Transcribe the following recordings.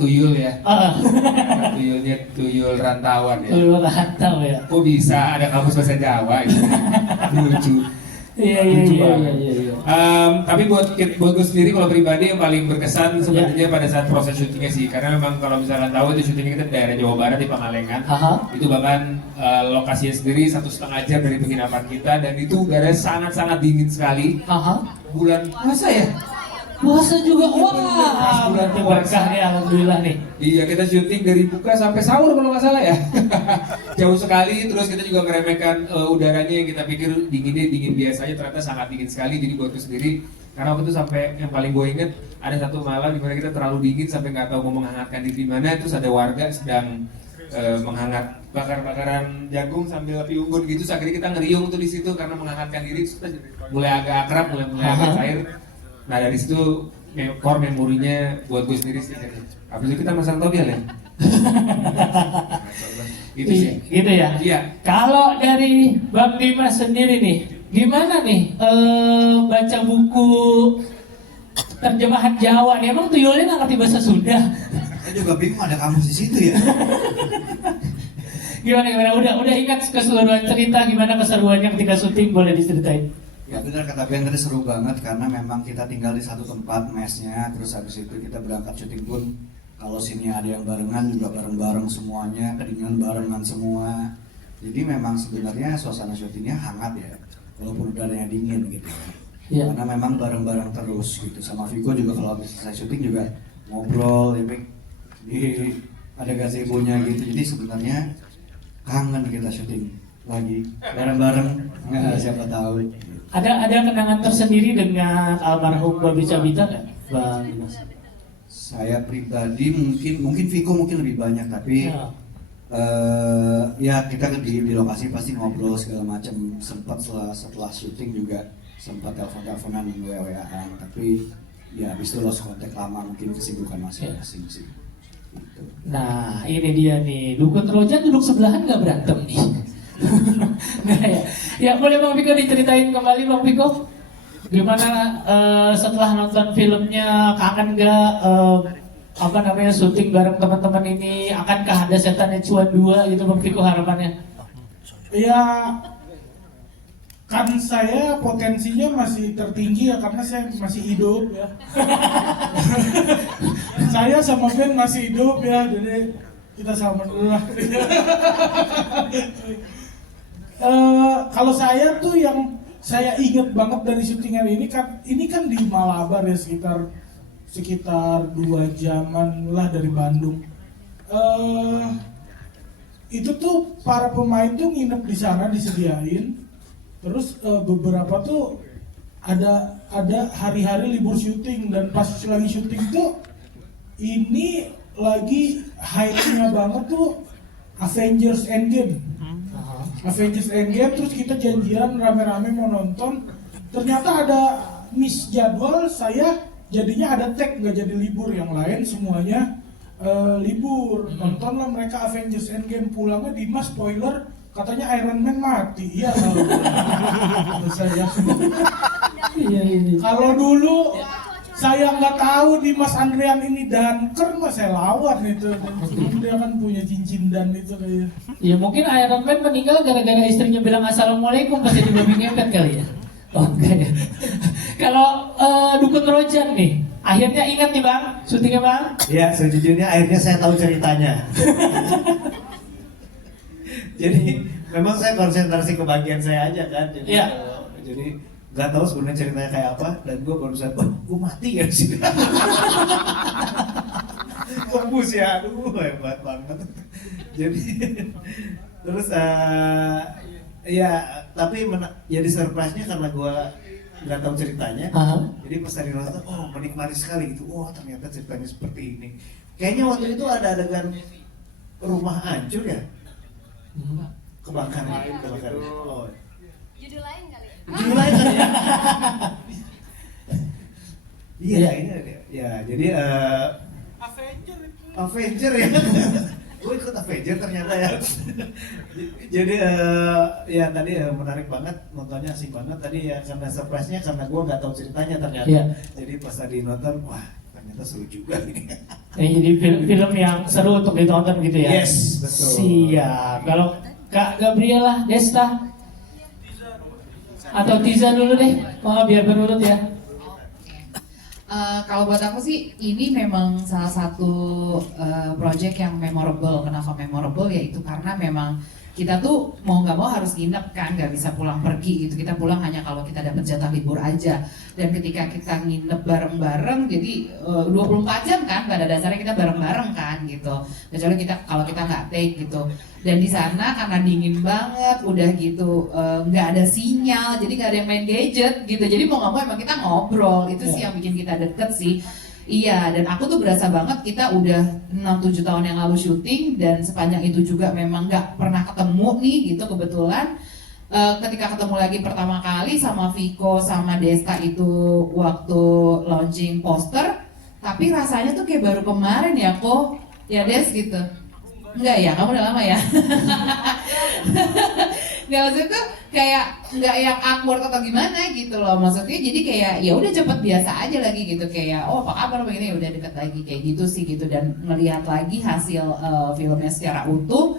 tuyul ya. Tuyulnya tuyul rantauan ya. Tuyul rantau ya. Kok bisa ada kamus bahasa Jawa gitu. Lucu. Iya. Tapi buat gue sendiri kalau pribadi yang paling berkesan sebenarnya pada saat proses syutingnya sih, karena memang kalau misalkan tahu itu syutingnya kita di daerah Jawa Barat di Pangalengan. Itu bahkan lokasinya sendiri 1,5 jam dari penginapan kita, dan itu udaranya sangat dingin sekali. Bulan puasa ya? Puasa juga, wah, berarti berkah nih, alhamdulillah nih. Iya, kita syuting dari buka sampai sahur kalau nggak salah ya. Jauh sekali, terus kita juga meremehkan udaranya yang kita pikir dingin biasanya, ternyata sangat dingin sekali. Jadi buatku sendiri, karena waktu itu sampai yang paling gue inget, ada satu malam dimana kita terlalu dingin sampai nggak tahu mau menghangatkan diri di mana, terus ada warga sedang menghangat bakar-bakaran jagung sambil api unggun gitu. Akhirnya kita ngeriung tuh di situ karena menghangatkan diri, terus kita mulai agak akrab, mulai agak cair. Nah dari situ core memorinya buat gue sendiri sih. Habis itu kita masang topial ya. Gitu sih. Gitu ya. Iya. Kalau dari Bang Dimas sendiri nih, gimana nih baca buku terjemahan Jawa nih? Emang tuyulnya nggak ngerti bahasa Sunda? Saya juga bingung ada kamus di situ ya. Gimana? Udah ingat keseluruhan cerita gimana keseruannya ketika syuting, boleh diceritain? Ya benar kata Ben tadi, seru banget karena memang kita tinggal di satu tempat mesnya, terus habis itu kita berangkat syuting pun kalau sini ada yang barengan juga bareng-bareng semuanya, kedinginan barengan semua. Jadi memang sebenarnya suasana syutingnya hangat ya, walaupun udaranya dingin gitu ya. Yeah. Karena memang bareng-bareng terus gitu. Sama Viko juga kalau habis selesai syuting juga ngobrol, ya di ada gazebo-nya gitu. Jadi sebenarnya kangen kita syuting lagi bareng-bareng, siapa tahu. Ada kenangan tersendiri dengan almarhum Babi Cabita nggak, Bang Dimas? Saya pribadi mungkin Viko mungkin lebih banyak, tapi ya kita di lokasi pasti ngobrol segala macam. Sempat setelah syuting juga sempat teleponan WA-an, tapi ya habis itu lost kontak lama, mungkin kesibukan masing-masing sih. Gitu. Nah ini dia nih, Dukun Trojan duduk sebelahan nggak berantem nih? Nah ya boleh Bang Viko diceritain kembali Bang Viko, gimana setelah nonton filmnya, kangen nggak syuting bareng teman-teman ini? Akankah ada Setannya Cuan 2 gitu Bang Viko harapannya? Ya kan saya potensinya masih tertinggi ya karena saya masih hidup ya. Saya sama Ben masih hidup ya, jadi kita sama dulu lah. Kalau saya tuh yang saya inget banget dari syutingan ini kan di Malabar ya, sekitar 2 jaman lah dari Bandung. Itu tuh para pemain tuh nginep di sana, disediain. Terus beberapa tuh ada hari-hari libur syuting, dan pas lagi syuting tuh ini lagi hype-nya banget tuh Avengers Endgame. Terus kita janjian rame-rame mau nonton, ternyata ada miss jadwal, saya jadinya ada tag nggak jadi libur, yang lain semuanya libur. Nontonlah mereka Avengers Endgame, pulangnya Dimas spoiler katanya Iron Man mati. Iya kalau saya. Kalau dulu saya nggak tahu Dimas Andrian ini danker, mah saya lawan itu. Dia kan punya cincin dan itu kayak. Ya mungkin Iron Man meninggal gara-gara istrinya bilang assalamualaikum pas jadi babi ngepet kali ya. Oke. Kalau Dukun Trojan nih, akhirnya ingat nih Bang, syutingnya Bang? Ya sejujurnya akhirnya saya tahu ceritanya. Jadi memang saya konsentrasi ke bagian saya aja kan. Jadi nggak tahu sebenarnya ceritanya kayak apa, dan gue baru sadar, gue mati ya di sini. Tembus ya, aduh hebat banget. Jadi terus ya tapi jadi surprise-nya karena gue nggak tahu ceritanya. Jadi pas tadi nonton, menikmati sekali gitu. Ternyata ceritanya seperti ini. Kayaknya waktu itu ada adegan rumah hancur ya, kebakaran. Judul lain kali ya? Judul lain kan ya? Iya ini ya, jadi Avenger ya. Gue ikut Avenger ternyata ya. Jadi ya tadi menarik banget, nontonnya asik banget tadi ya, karena surprise-nya karena gue nggak tahu ceritanya ternyata. Jadi pas tadi nonton, wah ternyata seru juga nih. Jadi film yang seru untuk ditonton gitu ya. Yes, betul. Siap. Kalau Kak Gabriela Desta atau Tiza dulu deh, biar berurut ya. Kalau buat aku sih ini memang salah satu project yang memorable. Kenapa memorable? Yaitu karena memang kita tuh mau nggak mau harus nginep kan, nggak bisa pulang pergi gitu. Kita pulang hanya kalau kita dapat jatah libur aja. Dan ketika kita nginep bareng-bareng, jadi 24 jam kan pada dasarnya kita bareng-bareng kan gitu. Kecuali kalau kita nggak take gitu. Dan di sana karena dingin banget, udah gitu nggak ada sinyal, jadi nggak ada yang main gadget gitu. Jadi mau nggak mau emang kita ngobrol, itu sih yang bikin kita deket sih. Iya, dan aku tuh berasa banget kita udah 6-7 tahun yang lalu syuting, dan sepanjang itu juga memang nggak pernah ketemu nih gitu kebetulan. Ketika ketemu lagi pertama kali sama Viko sama Desta itu waktu launching poster, tapi rasanya tuh kayak baru kemarin ya kok, ya Des gitu. Enggak ya, kamu udah lama ya? Nggak, maksudnya tuh kayak nggak yang awkward atau gimana gitu loh, maksudnya jadi kayak ya udah cepet biasa aja lagi gitu, kayak oh apa kabar begini, udah deket lagi kayak gitu sih gitu. Dan ngelihat lagi hasil filmnya secara utuh,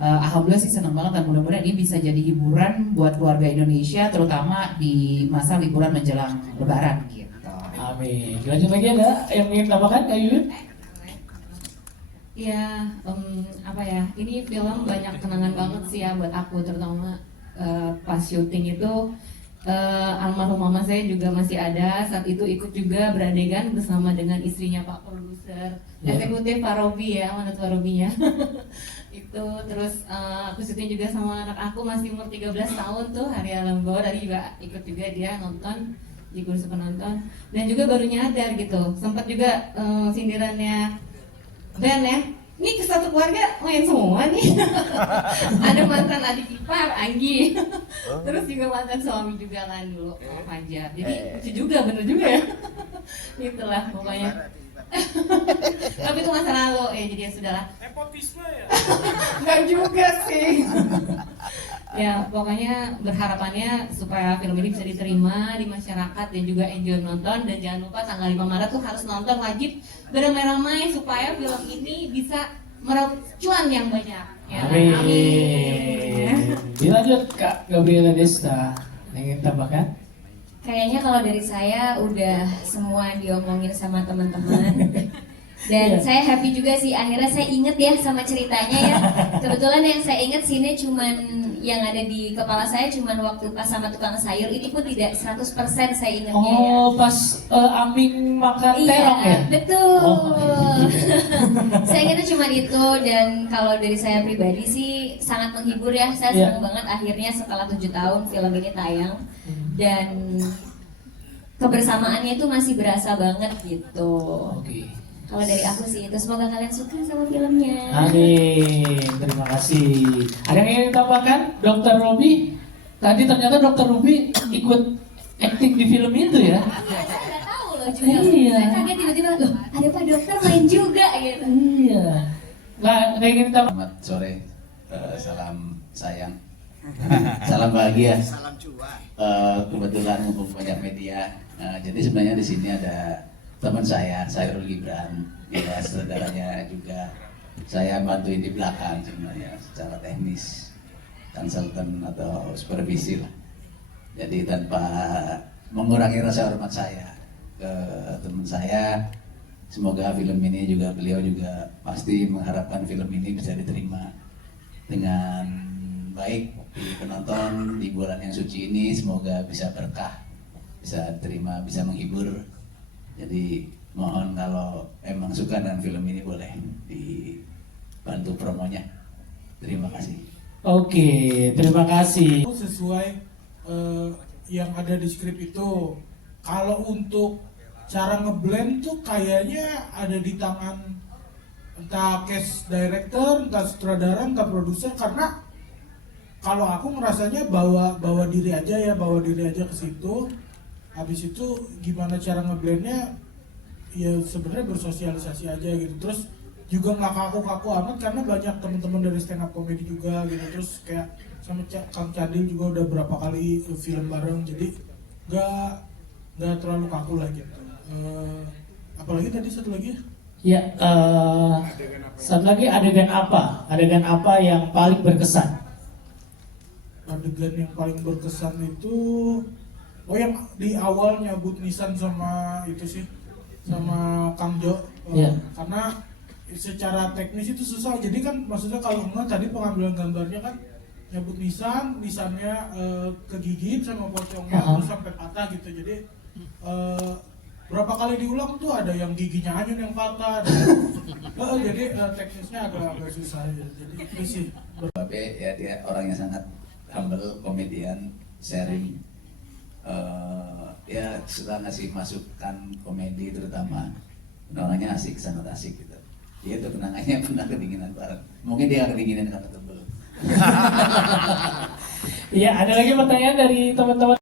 alhamdulillah sih seneng banget, dan mudah-mudahan ini bisa jadi hiburan buat keluarga Indonesia, terutama di masa liburan menjelang Lebaran gitu. Amin. Lanjut lagi, ada yang ingin tambahkan Kak Yuyun? Ya, apa ya, ini film banyak kenangan banget sih ya buat aku, terutama pas syuting itu almarhum mama saya juga masih ada saat itu, ikut juga beradegan bersama dengan istrinya Pak Produser Eksekutif Pak Robi ya, Manut Pak Robi ya. Itu terus aku syuting juga sama anak aku masih umur 13 tahun tuh, Haria Lembor, tadi juga ikut juga dia nonton di kursi penonton, dan juga baru nyadar gitu, sempat juga sindirannya Dan ya, ini ke satu keluarga main semua nih. Ada mantan adik ipar, Anggi. Terus juga mantan suami juga kan dulu, Fajar. Jadi lucu juga, bener juga ya. Itulah pokoknya. Tapi itu masa lalu, jadi ya sudahlah. Nepotisme ya? Enggak juga sih. Ya pokoknya berharapannya supaya film ini bisa diterima di masyarakat dan juga enjoy nonton. Dan jangan lupa tanggal 5 Maret tuh harus nonton, wajib beramai-ramai supaya film ini bisa meraup cuan yang banyak ya. Amin. Dilanjut Kak Gabriela Desta, ingin tambahkan? Kayaknya kalau dari saya udah semua diomongin sama teman-teman. Dan saya happy juga sih, akhirnya saya inget ya sama ceritanya ya. Kebetulan yang saya inget sini cuman yang ada di kepala saya cuman waktu pas sama tukang sayur, itu pun tidak 100% saya ingetnya ya. Oh, pas Aming makan terong ya? Betul. Oh. Saya ingatnya cuma itu, dan kalau dari saya pribadi sih sangat menghibur ya. Saya senang banget akhirnya setelah 7 tahun film ini tayang, dan kebersamaannya itu masih berasa banget gitu. Oke. Kalau dari aku sih itu, semoga kalian suka sama filmnya. Amin, terima kasih. Ada yang ingin tambahkan, Dokter Robi? Tadi ternyata Dokter Robi ikut acting di film itu ya? Iya, saya nggak tahu loh juga. Iya. Saya kaget tiba-tiba, loh ada Pak Dokter main juga gitu. Iya. Nah, ada yang ingin tambahkan? Selamat sore, salam sayang, salam bahagia, Salam cuan. kebetulan mumpung banyak media. Jadi sebenarnya di sini ada teman saya, Sairul Gibran, dia saudaranya juga. Saya bantuin di belakang sebenarnya secara teknis, konsultan atau supervisi lah. Jadi tanpa mengurangi rasa hormat saya ke teman saya, semoga film ini juga, beliau juga pasti mengharapkan film ini bisa diterima dengan baik di penonton di bulan yang suci ini. Semoga bisa berkah, bisa diterima, bisa menghibur. Jadi mohon kalau emang suka dengan film ini boleh dibantu promonya. Terima kasih. Oke, terima kasih. Sesuai yang ada di skrip itu. Kalau untuk cara ngeblend tuh kayaknya ada di tangan entah cast director, entah sutradara, entah produser, karena kalau aku ngerasanya bawa diri aja ke situ. Habis itu gimana cara ngeblendnya, ya sebenarnya bersosialisasi aja gitu. Terus juga nggak kaku-kaku amat, karena banyak teman-teman dari stand up comedy juga gitu. Terus kayak sama Kang Cadil juga udah berapa kali film bareng, jadi nggak terlalu kaku lah gitu. apalagi tadi satu lagi Ya, satu lagi adegan apa? Adegan apa yang paling berkesan? adegan yang paling berkesan itu yang di awal nyabut nisan sama itu sih sama Kang Jo. Iya. Karena secara teknis itu susah, jadi kan maksudnya kalau enggak tadi pengambilan gambarnya kan nyabut nisannya kegigit sama pocongnya terus sampai patah gitu, jadi berapa kali diulang tuh ada yang giginya anyun yang patah jadi teknisnya agak susah ya. Jadi itu sih. Babe ya dia orang yang sangat humble, komedian, sharing, ya suka ngasih masukan komedi terutama. Orangnya asik, sangat asik gitu. Dia tuh kenangannya pernah kedinginan bareng. Mungkin dia kedinginan karena tebel. Iya, ada lagi pertanyaan dari teman-teman.